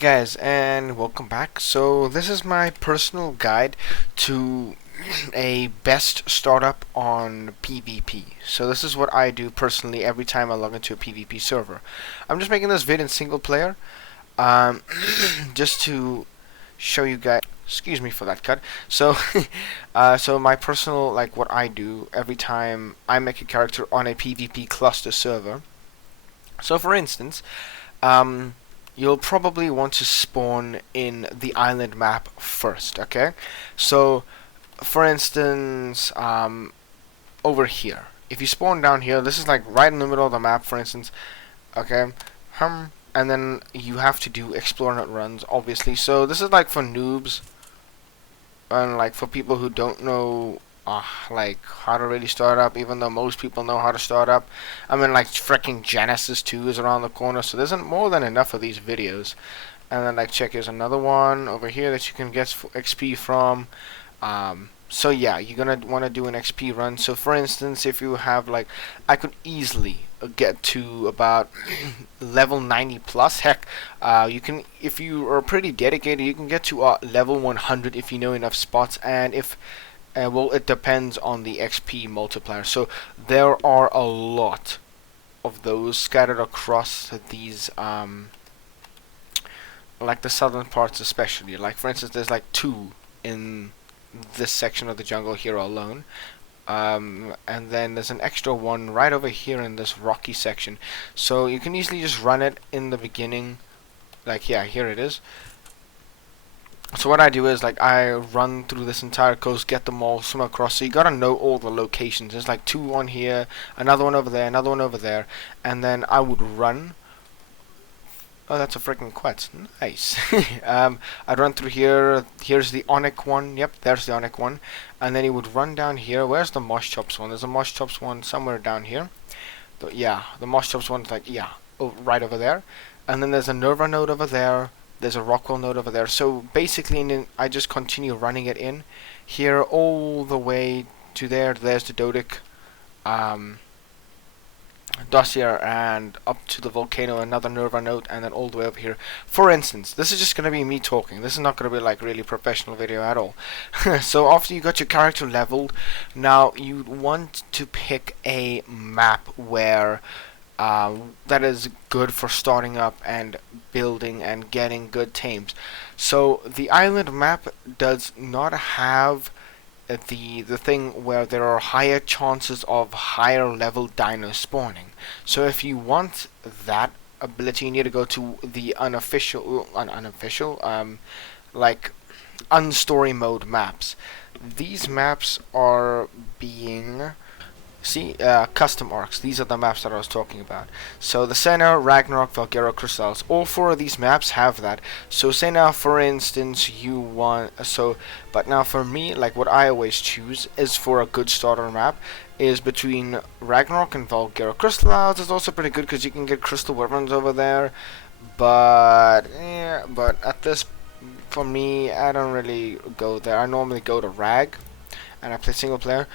Guys, and welcome back. So this is my personal guide to a best startup on PvP. So this is what I do personally every time I log into a PvP server. I'm just making this vid in single player, um, just to show you guys. Excuse me for that cut. So, so my personal, like, what I do every time I make a character on a PvP cluster server. So for instance, um, you'll probably want to spawn in the island map first, okay? So, for instance, over here, if you spawn down here, this is like right in the middle of the map, for instance, okay? And then you have to do explore nut runs, obviously. So this is like for noobs and like for people who don't know like how to really start up, even though most people know how to start up. I mean, like freaking Genesis 2 is around the corner, so there's more than enough of these videos. And then like check, here's another one over here that you can get XP from. So yeah, you're gonna want to do an XP run. So for instance, if you have like, I could easily get to about level 90 plus. Heck, you can, if you are pretty dedicated, you can get to level 100 if you know enough spots. And if well, it depends on the XP multiplier. So there are a lot of those scattered across these like the southern parts especially. Like for instance, there's like 2 in this section of the jungle here alone. And then there's an extra one right over here in this rocky section. So you can easily just run it in the beginning. Like, yeah, here it is. So what I do is, like, I run through this entire coast, get them all, swim across. So you gotta know all the locations. There's like 2 on here, another one over there, another one over there. And then I would run. Oh, that's a freaking quet. Nice. I'd run through here. Here's the Onyx one. Yep, there's the Onyx one. And then he would run down here. Where's the Mosh Chops one? There's a Mosh Chops one somewhere down here. Yeah, the Mosh Chops one's like, yeah, right over there. And then there's a Nerva node over there. There's a Rockwell node over there. So basically, I just continue running it in here all the way to there. There's the Dodic. Dossier, and up to the volcano, another Nerva node, and then all the way over here. For instance, this is just going to be me talking. This is not going to be like really professional video at all. So after you got your character leveled, now you want to pick a map where that is good for starting up and building and getting good tames. So the island map does not have the thing where there are higher chances of higher level dinos spawning. So if you want that ability, you need to go to the unofficial like unstory mode maps. These maps are being custom arcs. These are the maps that I was talking about. So the Senna, Ragnarok, Valgero, Crystals, all 4 of these maps have that. So say now, for instance, you want, but now for me, like what I always choose is for a good starter map is between Ragnarok and Valgero. Crystals is also pretty good because you can get crystal weapons over there, but yeah, but at this, for me, I don't really go there. I normally go to Rag, and I play single player.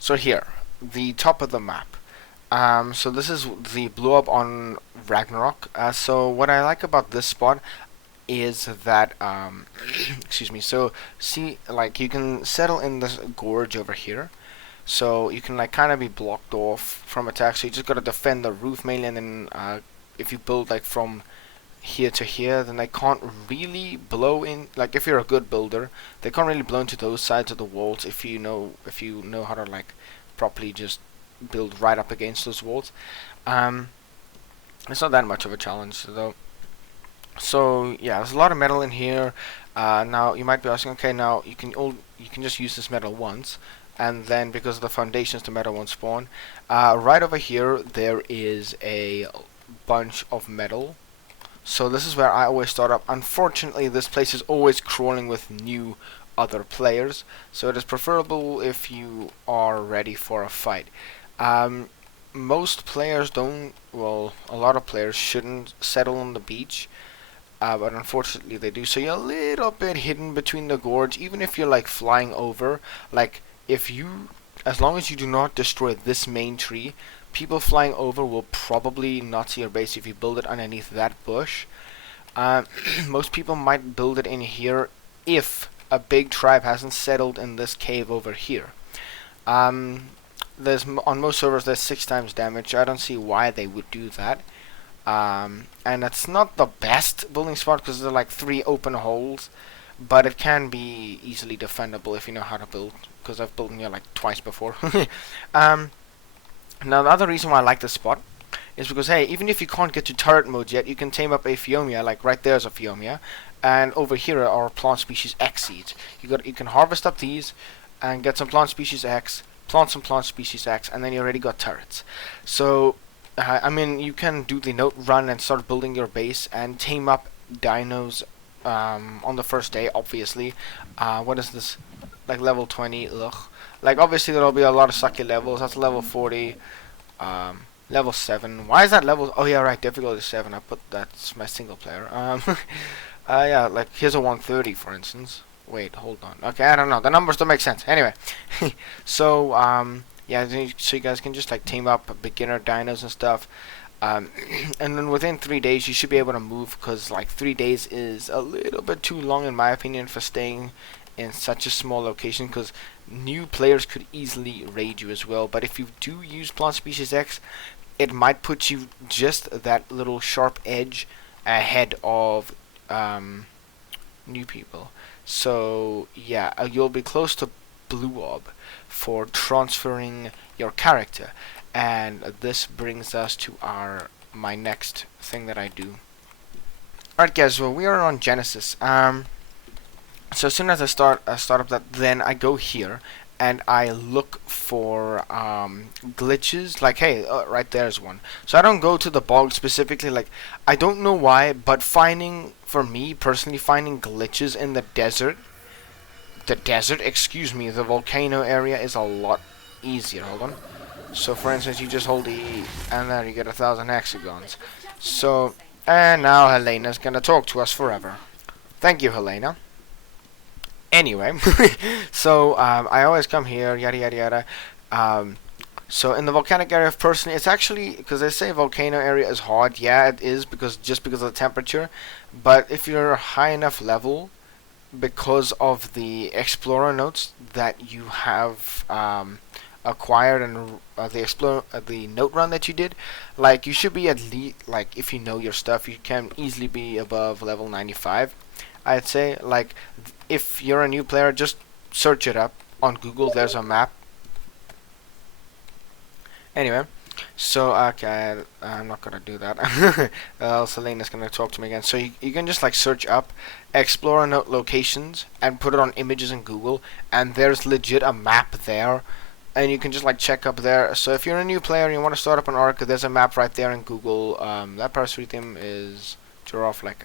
So here, the top of the map. So this is the blow up on Ragnarok. So what I like about this spot is that, excuse me. So see, like you can settle in this gorge over here. So you can like kind of be blocked off from attacks. So you just gotta defend the roof mainly, and then if you build like from here to here, then they can't really blow in. Like if you're a good builder, they can't really blow into those sides of the walls if you know how to like properly just build right up against those walls. It's not that much of a challenge though. So yeah, there's a lot of metal in here. Now you might be asking, okay, now you can just use this metal once, and then because of the foundations, the metal won't spawn. Right over here, there is a bunch of metal. So this is where I always start up. Unfortunately, this place is always crawling with new other players, so it is preferable if you are ready for a fight. Most players don't, well, a lot of players shouldn't settle on the beach, but unfortunately they do. So you're a little bit hidden between the gorge, even if you're like flying over. Like if you, as long as you do not destroy this main tree, people flying over will probably not see your base if you build it underneath that bush. Uh, most people might build it in here if a big tribe hasn't settled in this cave over here. Um, on most servers there's 6 times damage. I don't see why they would do that. And it's not the best building spot because there are like 3 open holes, but it can be easily defendable if you know how to build. Because I've built in here like twice before. Now the other reason why I like this spot is because, hey, even if you can't get to turret mode yet, you can tame up a Phiomia. Like right there's a Phiomia, and over here are plant species X seeds. You can harvest up these and get some plant species X, plant some plant species X, and then you already got turrets. So I mean, you can do the note run and start building your base and tame up dinos on the first day, obviously. What is this? Like level 20, ugh. Like, obviously there'll be a lot of sucky levels. That's level 40. Level 7. Why is that level? Oh yeah, right, difficulty 7. That's my single player. Yeah, like here's a 130 for instance. Wait, hold on. Okay, I don't know. The numbers don't make sense. Anyway, so yeah, so you guys can just like team up beginner dinos and stuff. And then within 3 days you should be able to move, because like 3 days is a little bit too long in my opinion for staying in such a small location, because new players could easily raid you as well. But if you do use plant species X, it might put you just that little sharp edge ahead of new people. So yeah, you'll be close to blue orb for transferring your character. And this brings us to my next thing that I do. Alright guys, well we are on Genesis. So as soon as I start up that, then I go here and I look for glitches. Like, hey, right there's one. So I don't go to the bog specifically. Like, I don't know why, but for me personally, finding glitches in the desert, excuse me, the volcano area is a lot easier. Hold on. So for instance, you just hold E and there you get 1,000 hexagons. So, and now Helena's gonna talk to us forever. Thank you, Helena. Anyway, so I always come here, yada yada yada. So in the volcanic area, personally, it's actually, because they say volcano area is hard. Yeah, it is, just because of the temperature. But if you're high enough level, because of the explorer notes that you have acquired and the note run that you did, like you should be at least, like if you know your stuff, you can easily be above level 95. I'd say, like, if you're a new player, just search it up on Google. There's a map. Anyway, so okay, I'm not gonna do that. Selena's gonna talk to me again. So you can just like search up Explorer Note locations and put it on images in Google, and there's legit a map there, and you can just like check up there. So if you're a new player and you want to start up an ARK, there's a map right there in Google. That parasite theme is giraffe like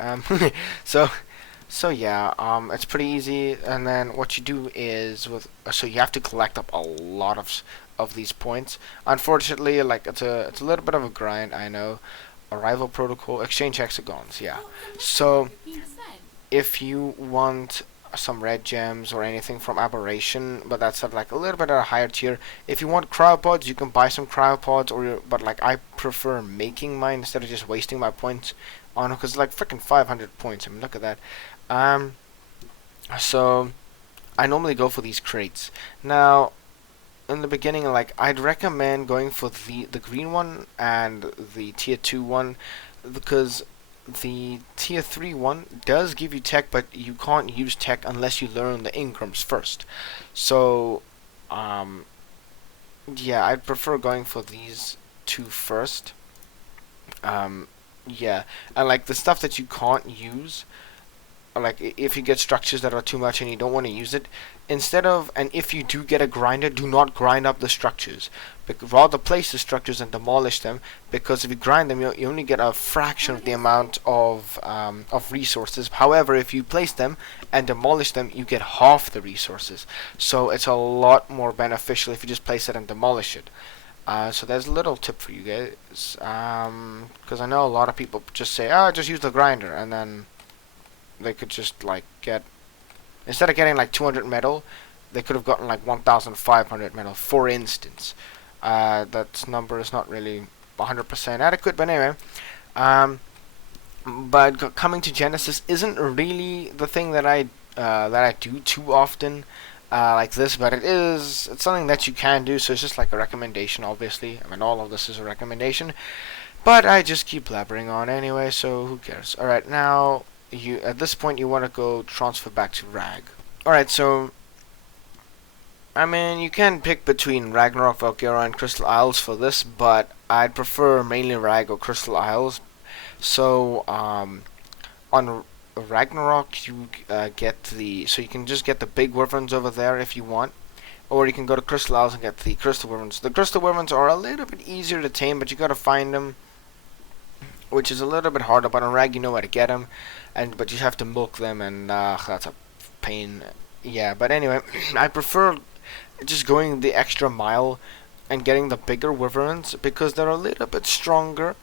So yeah, it's pretty easy. And then what you do is so you have to collect up a lot of these points. Unfortunately, like it's a little bit of a grind, I know. Arrival protocol, exchange hexagons, yeah. So if you want some red gems or anything from aberration, but that's at like a little bit at a higher tier. If you want cryopods, you can buy some cryopods, but like I prefer making mine instead of just wasting my points on it, because it's like freaking 500 points. I mean, look at that. So I normally go for these crates. Now, in the beginning, like I'd recommend going for the green one and the tier 2 one, because the tier 3 one does give you tech, but you can't use tech unless you learn the Ingrams first. So yeah, I'd prefer going for these two first. Yeah, and like the stuff that you can't use, like if you get structures that are too much and you don't want to use it, and if you do get a grinder, do not grind up the structures, rather place the structures and demolish them, because if you grind them, you only get a fraction of the amount of resources. However, if you place them and demolish them, you get half the resources, so it's a lot more beneficial if you just place it and demolish it. So there's a little tip for you guys, because I know a lot of people just say, just use the grinder, and then they could just like instead of getting like 200 metal, they could have gotten like 1,500 metal, for instance. That number is not really 100% adequate, but anyway. Um, but coming to Genesis isn't really the thing that I do too often like this, but it's something that you can do. So it's just like a recommendation, obviously. I mean, all of this is a recommendation, but I just keep blabbering on anyway. So who cares? All right, now you at this point you want to go transfer back to Rag. All right, so I mean, you can pick between Ragnarok, Valkyria, and Crystal Isles for this, but I'd prefer mainly Rag or Crystal Isles. So, on Ragnarok, you get so you can just get the big wyverns over there if you want, or you can go to Crystal Isles and get the crystal wyverns. The crystal wyverns are a little bit easier to tame, but you gotta find them, which is a little bit harder. But on Rag, you know where to get them, but you have to milk them, and that's a pain. Yeah, but anyway, I prefer just going the extra mile and getting the bigger wyverns because they're a little bit stronger,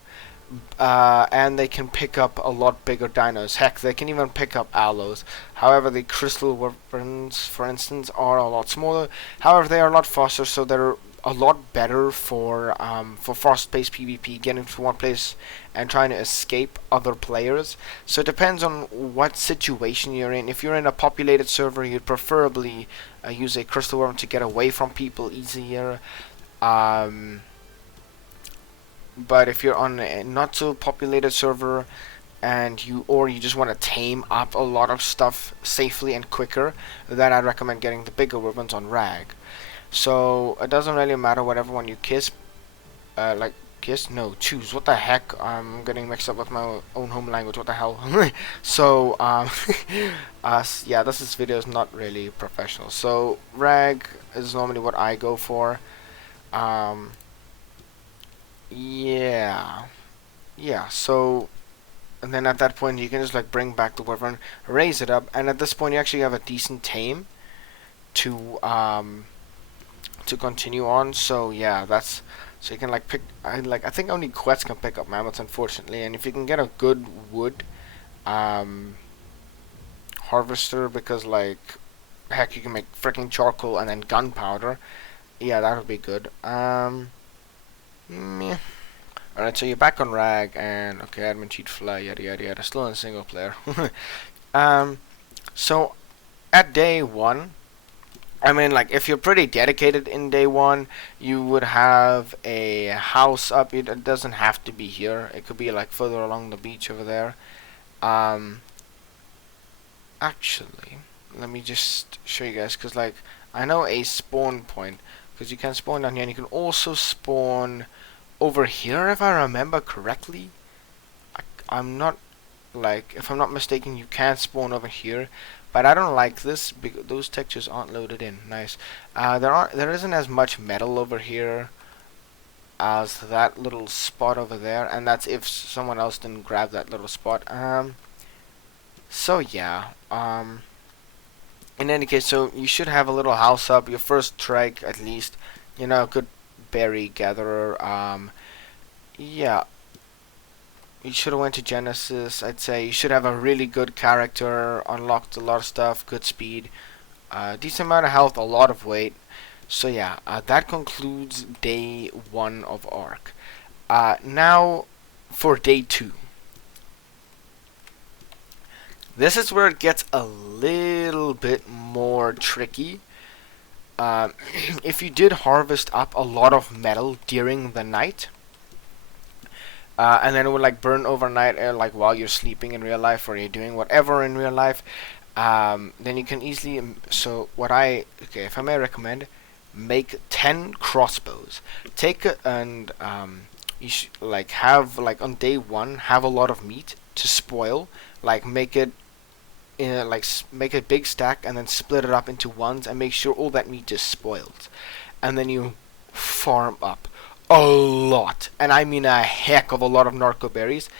and they can pick up a lot bigger dinos. Heck, they can even pick up aloes. However, the crystal wyverns, for instance, are a lot smaller. However, they are a lot faster, so they're a lot better for fast-paced PvP, getting to one place and trying to escape other players. So it depends on what situation you're in. If you're in a populated server, you'd preferably use a crystal worm to get away from people easier. But if you're on a not so populated server and you just want to tame up a lot of stuff safely and quicker, then I'd recommend getting the bigger wyverns on Rag. So it doesn't really matter whatever one you kiss, choose. What the heck? I'm getting mixed up with my own home language. What the hell? So yeah, this video is not really professional. So Rag is normally what I go for. Yeah. So, and then at that point you can just like bring back the wyvern, raise it up, and at this point you actually have a decent tame to continue on. So yeah, so you can like pick. I think only Quets can pick up mammoths, unfortunately, and if you can get a good wood harvester, because like heck, you can make freaking charcoal and then gunpowder. Yeah, that would be good. Meh. Alright, so you're back on Rag, and okay, admin cheat fly, yada yada yada, still in single player. So at day 1, I mean, like, if you're pretty dedicated in day 1, you would have a house up. It doesn't have to be here. It could be like further along the beach over there. Actually, let me just show you guys, because like I know a spawn point, because you can spawn down here, and you can also spawn over here if I remember correctly. I'm not, like, if I'm not mistaken, you can spawn over here, but I don't like this because those textures aren't loaded in. Nice. There isn't as much metal over here as that little spot over there, and that's if someone else didn't grab that little spot. So yeah. In any case, so you should have a little house up. Your first trike, at least, you know, a good berry gatherer. Yeah, you should have went to Genesis. I'd say you should have a really good character, unlocked a lot of stuff, good speed, decent amount of health, a lot of weight. So yeah, that concludes day 1 of ARK. Now for day 2. This is where it gets a little bit more tricky. If you did harvest up a lot of metal during the night, and then it would like burn overnight, like while you're sleeping in real life or you're doing whatever in real life, then you can easily. So what if I may recommend, make 10 crossbows. Take it and you like have like on day 1 have a lot of meat to spoil. Like make it. Make a big stack and then split it up into ones and make sure all that meat is spoiled, and then you farm up a lot, and I mean a heck of a lot of narco berries,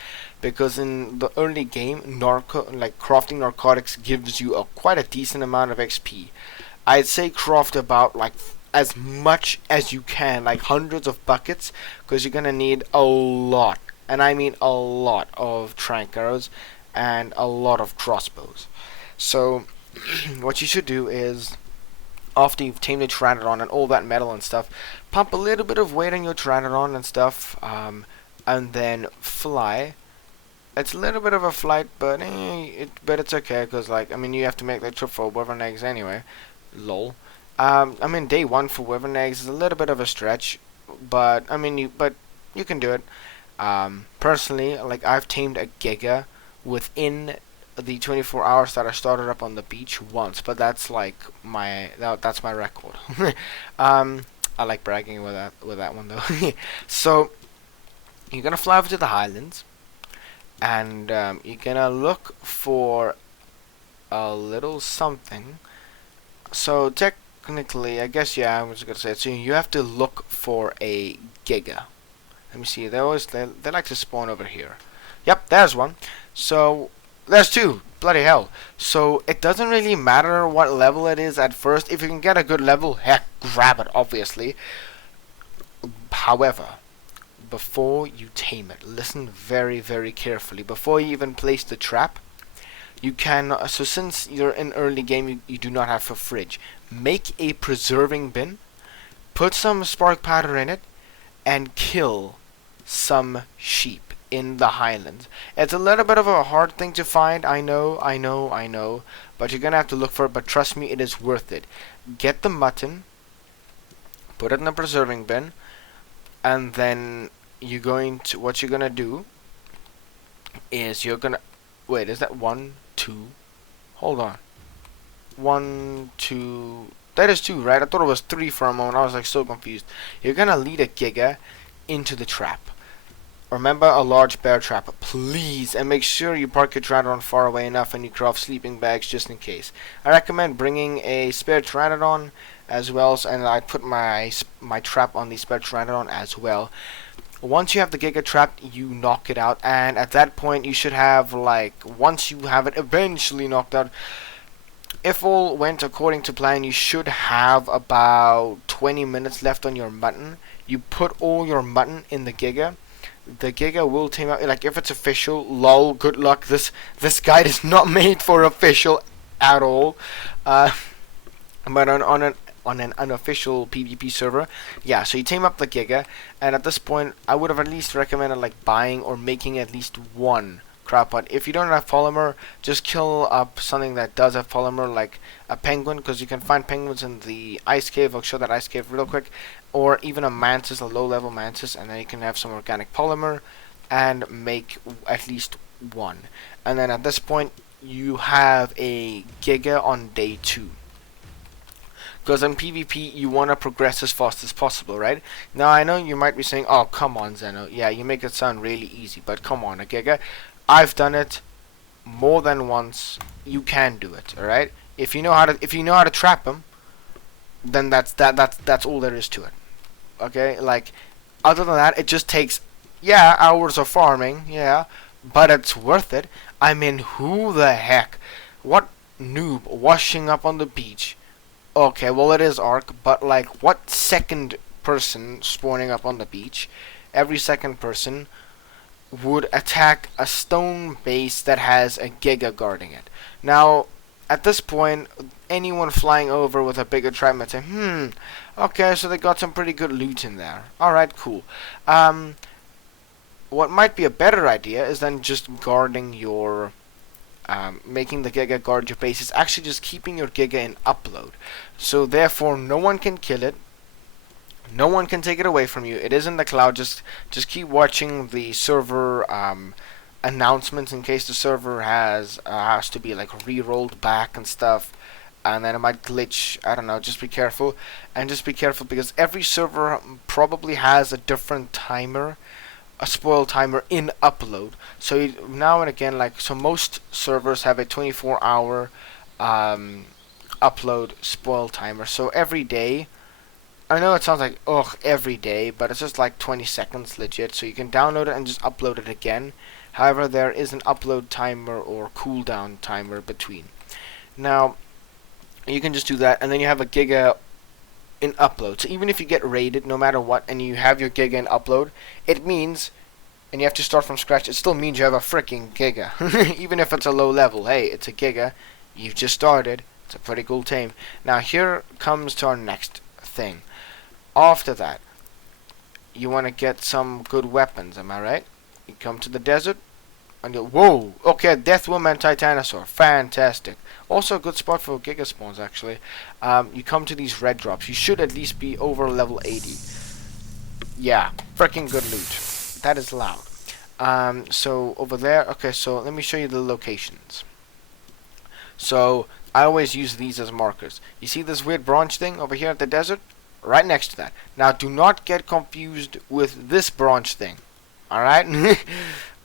because in the early game crafting narcotics gives you quite a decent amount of XP. I'd say craft about like as much as you can, like hundreds of buckets, because you're gonna need a lot, and I mean a lot of trank arrows and a lot of crossbows. So what you should do is after you've tamed the Pteranodon and all that metal and stuff, pump a little bit of weight on your Pteranodon and stuff, and then fly. It's a little bit of a flight, but it's okay, because, like, I mean, you have to make that trip for wyvern eggs anyway. Lol. I mean, day one for wyvern eggs is a little bit of a stretch, but I mean, you can do it. Personally, like, I've tamed a giga within the 24 hours that I started up on the beach once, but that's like that's my record. I like bragging with that one though. So you're gonna fly over to the highlands, and you're gonna look for a little something. So technically, I guess, yeah, I was gonna say it. So you have to look for a giga. Let me see. They like to spawn over here. Yep, there's one. So there's two. Bloody hell. So it doesn't really matter what level it is at first. If you can get a good level, heck, grab it, obviously. However, before you tame it, listen very, very carefully. Before you even place the trap, you can, so since you're in early game, you do not have a fridge. Make a preserving bin, put some spark powder in it, and kill some sheep in the highlands. It's a little bit of a hard thing to find, I know, but you're gonna have to look for it, but trust me, it is worth it. Get the mutton, put it in the preserving bin, and then what you're gonna do is you're gonna, wait, is that 1, 2, hold on, 1, 2, that is 2, right? I thought it was 3 for a moment. I was like so confused. You're gonna lead a giga into the trap. Remember, a large bear trap, please, and make sure you park your Pteranodon far away enough and you craft sleeping bags just in case. I recommend bringing a spare Pteranodon as well, and I put my trap on the spare Pteranodon as well. Once you have the giga trapped, you knock it out, and at that point you should have, like, once you have it eventually knocked out, if all went according to plan, you should have about 20 minutes left on your mutton. You put all your mutton in the giga. The giga will tame out, like, if it's official. Lol, good luck. This guide is not made for official at all. But on an unofficial PvP server, yeah. So you tame up the giga, and at this point, I would have at least recommended, like, buying or making at least one crop pot. If you don't have polymer, just kill up something that does have polymer, like a penguin, because you can find penguins in the ice cave. I'll show that ice cave real quick. Or even a mantis, a low-level mantis, and then you can have some organic polymer and make at least one. And then at this point, you have a giga on day 2. Because in PvP, you want to progress as fast as possible, right? Now, I know you might be saying, oh, come on, Zeno. Yeah, you make it sound really easy, but come on, a giga. I've done it more than once. You can do it, alright? If you know how to trap them, then that's all there is to it. Okay, like, other than that, it just takes, yeah, hours of farming, yeah, but it's worth it. I mean, who the heck, what noob washing up on the beach? Okay, well, it is ARK, but, like, what second person spawning up on the beach, every second person, would attack a stone base that has a giga guarding it? Now, at this point, anyone flying over with a bigger trap might say, okay, so they got some pretty good loot in there. Alright, cool. What might be a better idea is then just guarding your, making the giga guard your base. Is actually just keeping your giga in upload. So therefore, no one can kill it. No one can take it away from you. It is in the cloud. Just keep watching the server, announcements in case the server has to be, like, re-rolled back and stuff, and then it might glitch. I don't know, just be careful. And just be careful because every server probably has a different timer, a spoil timer in upload. So now and again, like, so most servers have a 24-hour upload spoil timer. So every day, I know it sounds like, ugh, every day, but it's just like 20 seconds legit. So you can download it and just upload it again. However, there is an upload timer or cooldown timer between. Now, you can just do that, and then you have a giga in upload. So even if you get raided, no matter what, and you have your giga in upload, it means, and you have to start from scratch, it still means you have a freaking giga. Even if it's a low level, hey, it's a giga. You've just started. It's a pretty cool tame. Now here comes to our next thing. After that, you want to get some good weapons, am I right? You come to the desert, and you, whoa, okay, Death Woman Titanosaur, fantastic. Also a good spot for giga spawns, actually. You come to these red drops. You should at least be over level 80. Yeah, freaking good loot. That is loud. So over there, okay, so let me show you the locations. So I always use these as markers. You see this weird branch thing over here at the desert? Right next to that. Now do not get confused with this branch thing. Alright?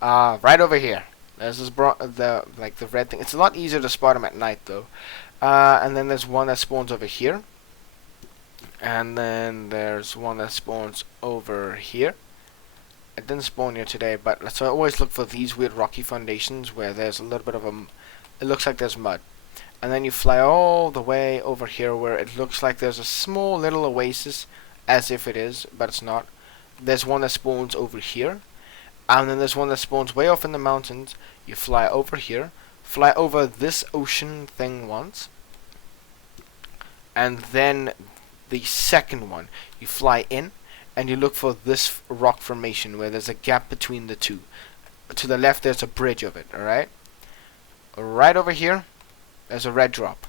Right over here. There's this the red thing. It's a lot easier to spot them at night though. And then there's one that spawns over here. And then there's one that spawns over here. It didn't spawn here today, but so I always look for these weird rocky foundations where there's a little bit of it looks like there's mud. And then you fly all the way over here where it looks like there's a small little oasis, as if it is, but it's not. There's one that spawns over here. And then there's one that spawns way off in the mountains. You fly over here, fly over this ocean thing once, and then the second one, you fly in, and you look for this rock formation where there's a gap between the two. To the left, there's a bridge of it, alright? Right over here, there's a red drop.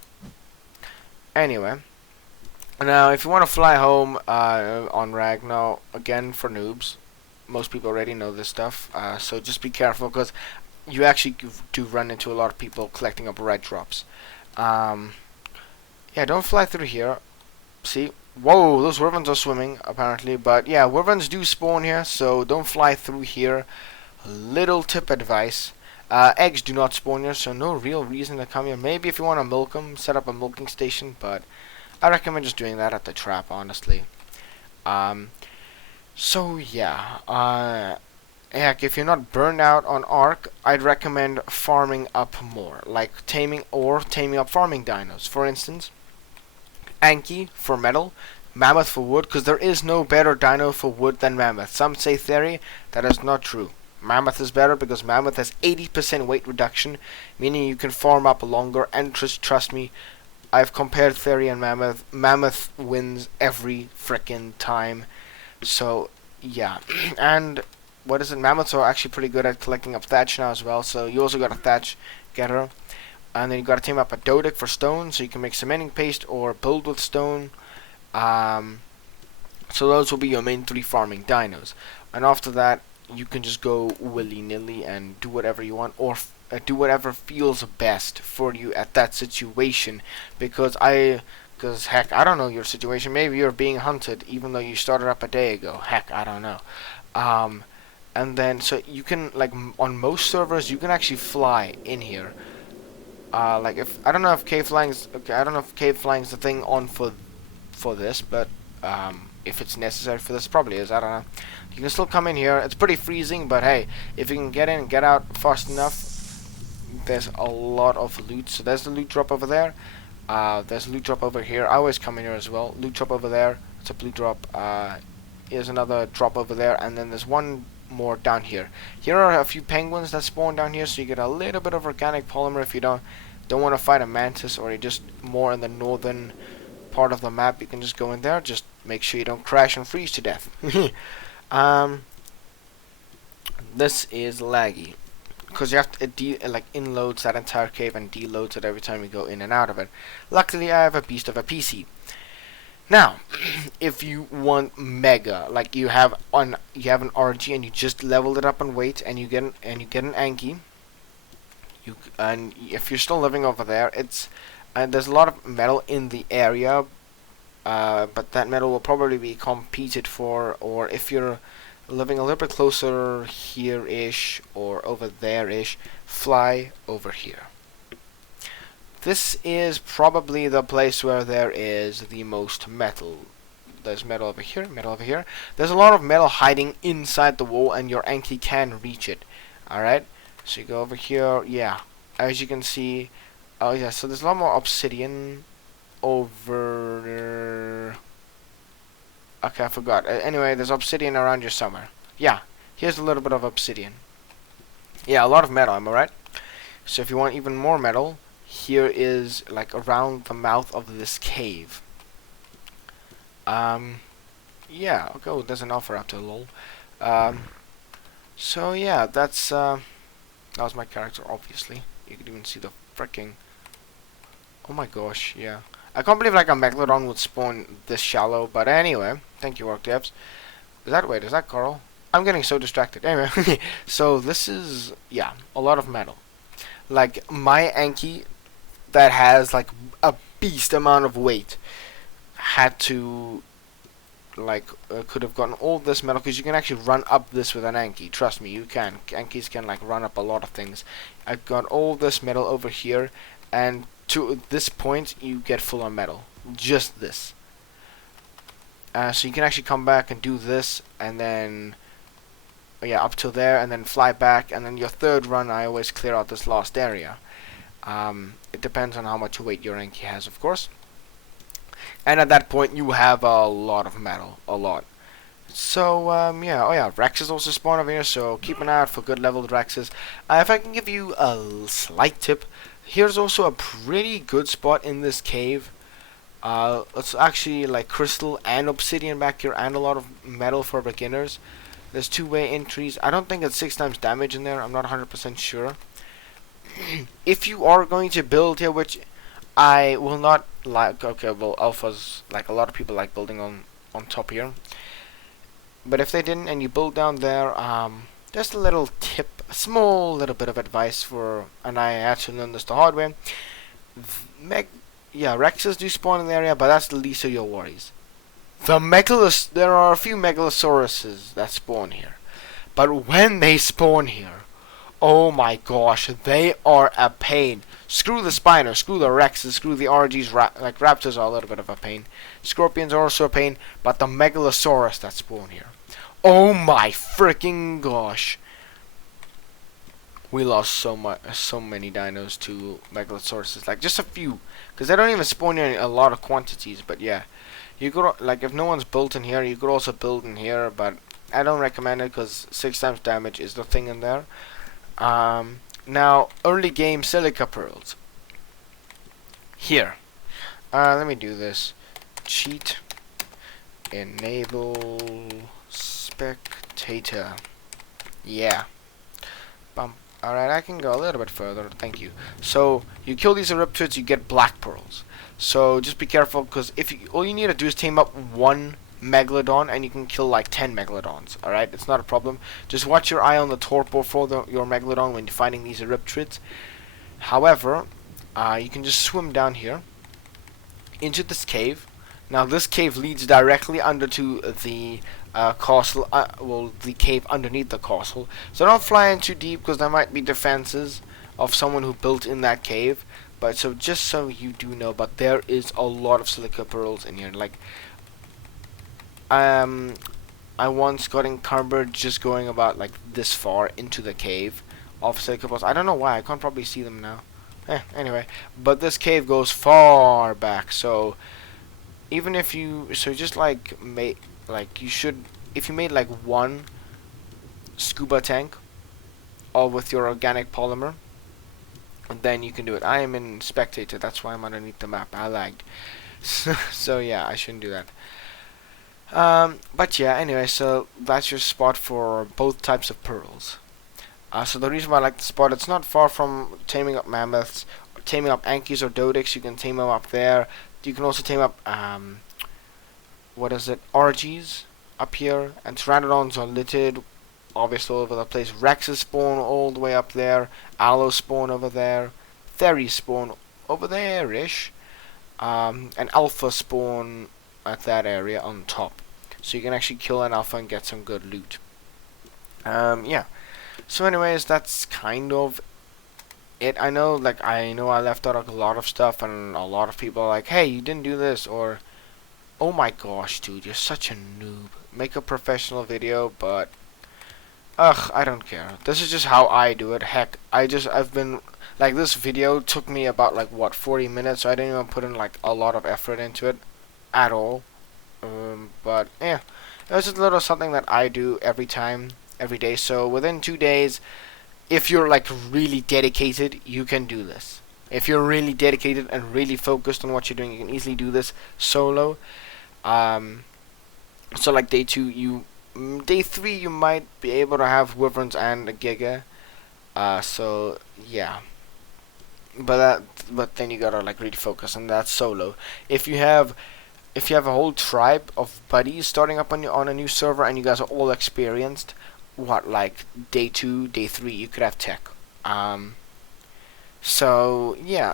Anyway, now if you want to fly home on Rag, now, again, for noobs, most people already know this stuff, so just be careful because you actually do run into a lot of people collecting up red drops. Yeah, don't fly through here. See? Whoa, those wyverns are swimming, apparently. But yeah, wyverns do spawn here, so don't fly through here. Little tip advice. Eggs do not spawn here, so no real reason to come here. Maybe if you want to milk them, set up a milking station, but I recommend just doing that at the trap, honestly. So yeah, heck, if you're not burned out on ARK, I'd recommend farming up more, like taming up farming dinos. For instance, Anki for metal, Mammoth for wood, because there is no better dino for wood than Mammoth. Some say Theory, that is not true. Mammoth is better because Mammoth has 80% weight reduction, meaning you can farm up longer, and trust me, I've compared Theory and Mammoth. Mammoth wins every frickin' time. So, yeah. And, what is it? Mammoths are actually pretty good at collecting up thatch now as well, so you also got a thatch getter. And then you got to team up a Dodic for stone, so you can make cementing paste or build with stone. So those will be your main 3 farming dinos. And after that, you can just go willy-nilly and do whatever you want, or do whatever feels best for you at that situation. Because heck, I don't know your situation. Maybe you're being hunted even though you started up a day ago. Heck, I don't know. And then, so you can, like, on most servers, you can actually fly in here. Like, if I don't know if cave flying is the thing on for this, but if it's necessary for this, probably is. I don't know. You can still come in here. It's pretty freezing, but hey, if you can get in and get out fast enough, there's a lot of loot. So there's the loot drop over there. There's a loot drop over here. I always come in here as well. Loot drop over there. It's a blue drop. Here's another drop over there, and then there's one more down here. Here are a few penguins that spawn down here, so you get a little bit of organic polymer if you don't want to fight a mantis, or you're just more in the northern part of the map. You can just go in there. Just make sure you don't crash and freeze to death. This is laggy because you have to inloads that entire cave and deloads it every time you go in and out of it. Luckily, I have a beast of a PC. Now, if you want mega, like you have an RG and you just leveled it up on weight, and you get an Anki, and if you're still living over there, there's a lot of metal in the area, but that metal will probably be competed for, or if you're living a little bit closer here-ish or over there-ish, fly over here. This is probably the place where there is the most metal. There's metal over here, metal over here. There's a lot of metal hiding inside the wall, and your Anki can reach it. Alright, so you go over here, yeah. As you can see, oh yeah, so there's a lot more obsidian over there. Okay, I forgot. Anyway, there's obsidian around here somewhere. Yeah, here's a little bit of obsidian. Yeah, a lot of metal, am I right? So if you want even more metal, here is like around the mouth of this cave. Yeah, okay, oh, there's an alpha raptor, lol. Um, so yeah, that was my character, obviously. You could even see the freaking... Oh my gosh, yeah. I can't believe like a Megalodon would spawn this shallow, but anyway, thank you, Ark Devs. Wait, is that Carl? I'm getting so distracted. Anyway, so this is, yeah, a lot of metal. Like, my Anki that has like a beast amount of weight had to could have gotten all this metal, because you can actually run up this with an Anki. Trust me, you can. Ankis can like run up a lot of things. I've got all this metal over here, and to this point you get full on metal. Just this. So you can actually come back and do this, and then yeah, up to there, and then fly back, and then your third run I always clear out this last area. It depends on how much weight your Anki has, of course. And at that point, you have a lot of metal. A lot. So, yeah. Oh, yeah. Rexes also spawn over here, so keep an eye out for good leveled Rexes. If I can give you a slight tip, here's also a pretty good spot in this cave. It's actually like crystal and obsidian back here, and a lot of metal for beginners. There's two-way entries. I don't think it's 6 times damage in there. I'm not 100% sure. If you are going to build here, which I will not like. Okay, well, alphas, like a lot of people like building on top here. But if they didn't, and you build down there, just a little tip, a small little bit of advice for, and I actually learned this the hard way. Yeah, Rexes do spawn in the area, but that's the least of your worries. There are a few Megalosauruses that spawn here, but when they spawn here, oh my gosh, they are a pain. Screw the Spiners, screw the Rexes, screw the RGs, like Raptors are a little bit of a pain. Scorpions are also a pain, but the Megalosaurus that spawn here. Oh my freaking gosh. We lost so many dinos to Megalosauruses, like just a few, because they don't even spawn here in a lot of quantities, but yeah. You could, like, if no one's built in here, you could also build in here, but I don't recommend it because 6 times damage is the thing in there. Now, early game silica pearls. Here. Let me do this. Cheat. Enable spectator. Yeah. Bump. Alright, I can go a little bit further. Thank you. So, you kill these Eruptrids, you get black pearls. So, just be careful, because all you need to do is tame up one Megalodon, and you can kill like 10 Megalodons. Alright, it's not a problem. Just watch your eye on the torpor for your Megalodon when you're fighting these Eruptrids. However, you can just swim down here into this cave. Now this cave leads directly under to the castle, well, the cave underneath the castle. So don't fly in too deep, because there might be defenses of someone who built in that cave. But so just so you do know, but there is a lot of silica pearls in here. Like, I once got encumbered just going about like this far into the cave of silica pearls. I don't know why. I can't probably see them now. Anyway, but this cave goes far back. So even if you, just like you should, if you made like one scuba tank, all with your organic polymer, and then you can do it. I am in spectator, that's why I'm underneath the map. I lagged. So yeah, I shouldn't do that. But yeah, anyway, so that's your spot for both types of pearls. So the reason why I like the spot, it's not far from taming up mammoths, or taming up Ankis or Dodics. You can tame them up there. You can also tame up, RGs up here, and Pteranodons are littered obviously all over the place. Rexes spawn all the way up there. Allos spawn over there. Theris spawn over there-ish. And Alpha spawn at that area on top. So you can actually kill an Alpha and get some good loot. Yeah. So anyways, that's kind of it. I know I left out a lot of stuff, and a lot of people are like, hey, you didn't do this, or oh my gosh, dude, you're such a noob. Make a professional video, but ugh, I don't care. This is just how I do it. Heck, I've been, like, this video took me about, like, what, 40 minutes, so I didn't even put in, like, a lot of effort into it at all. But, yeah, it was just a little something that I do every day. So within 2 days, if you're, like, really dedicated, you can do this. If you're really dedicated and really focused on what you're doing, you can easily do this solo. Um, so like day 2, day 3 you might be able to have wyverns and a giga. So yeah, but then you gotta like really focus on that solo. If you have a whole tribe of buddies starting up on a new server and you guys are all experienced, what, like day 2, day 3, you could have tech. So yeah,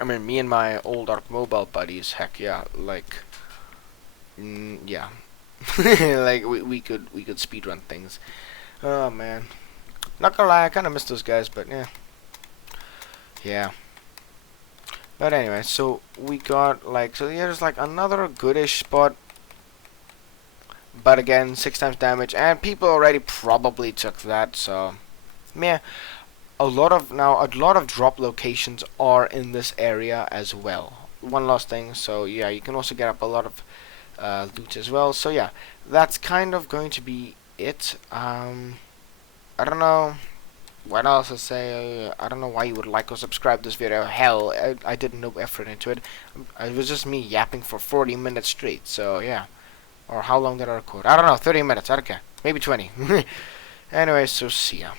I mean, me and my old Ark Mobile buddies, heck yeah, like, yeah, like we could speedrun things. Oh man, not gonna lie, I kind of miss those guys, but yeah, yeah. But anyway, so we got like, so here's like another goodish spot, but again, 6 times damage, and people already probably took that, so yeah. A lot of drop locations are in this area as well. One last thing, so yeah, you can also get up a lot of loot as well. So yeah, that's kind of going to be it. I don't know what else to say. I don't know why you would like or subscribe this video. Hell, I did no effort into it. It was just me yapping for 40 minutes straight. So yeah, or how long did I record? I don't know, 30 minutes. I don't care. Maybe 20. Anyway, so see ya.